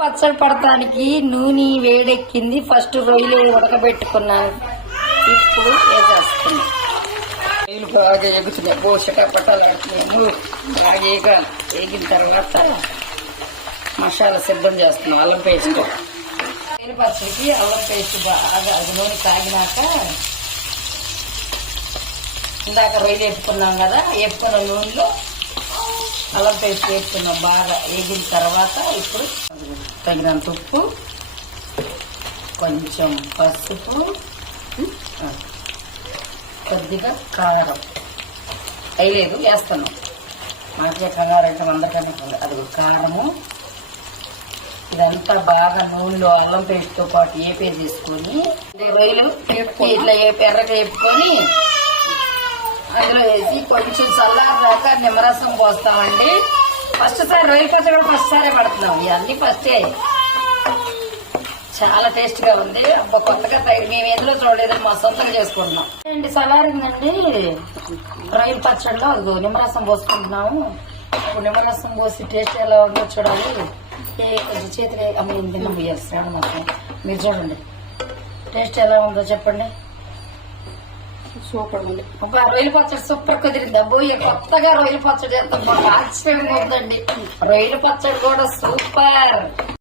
పచ్చడి పడటానికి నూనె వేడెక్కింది. ఫస్ట్ రొయ్యలు ఉడకబెట్టుకున్నాను, ఇప్పుడు వేసేస్తున్నాను. రొయ్యలు బాగా ఎగుతున్నాయి, పోషక పట్టాలు బాగా వేగిన తర్వాత మసాలా సిద్ధం చేస్తున్నాం. అల్లం పేస్ట్, రొయ్యల పచ్చడికి అల్లం పేస్ట్ బాగా అది నూనె తాగినాక ఇందాక రొయ్యలు వేపుకున్నాం కదా, వేపుకున్న నూనెలో అల్లం పేస్ట్ వేపుకున్నాం. బాగా వేగిన తర్వాత ఇప్పుడు తగినంత ఉప్పు, కొంచెం పసుపు, కొద్దిగా కారం వేయలేదు, వేస్తున్నాం. మాకే కంగారు అంటే అందరికన్నా అది కారము. ఇదంతా బాగా నూనెలో అల్లం పేస్ట్తో పాటు వేపేసేసుకొని రొయ్యలు ఇట్లా ఎర్రగా వేపుకొని అందులో వేసి కొంచెం చల్లారాక నిమ్మరసం పోస్తామండి. ఫస్ట్ సారి రొయ్యల పచ్చడి ఫస్ట్ సారే పడుతున్నాం, ఇవన్నీ ఫస్టే. చాలా టేస్ట్ గా ఉంది. అబ్బా కొత్తగా మేము ఎందులో చూడలేదని మా సొంతం చేసుకుంటున్నాం అండి. చల్లారిందండి రొయ్యల పచ్చడిలో అది నిమ్మరసం పోసుకుంటున్నాము. నిమ్మరసం పోసి టేస్ట్ ఎలా ఉందో చూడాలి. కొంచెం చేతికి నిమ్మ వేస్తాడు మాకు. మీరు చూడండి టేస్ట్ ఎలా ఉందో చెప్పండి. సూపర్ ఉంది. రొయ్యల పచ్చడి సూపర్ కుదిరింది. అబ్బో కొత్తగా రొయ్యల పచ్చడి చేస్తాం, మాకు ఆశ్చర్యంగా ఉందండి. రొయ్యల పచ్చడి కూడా సూపర్.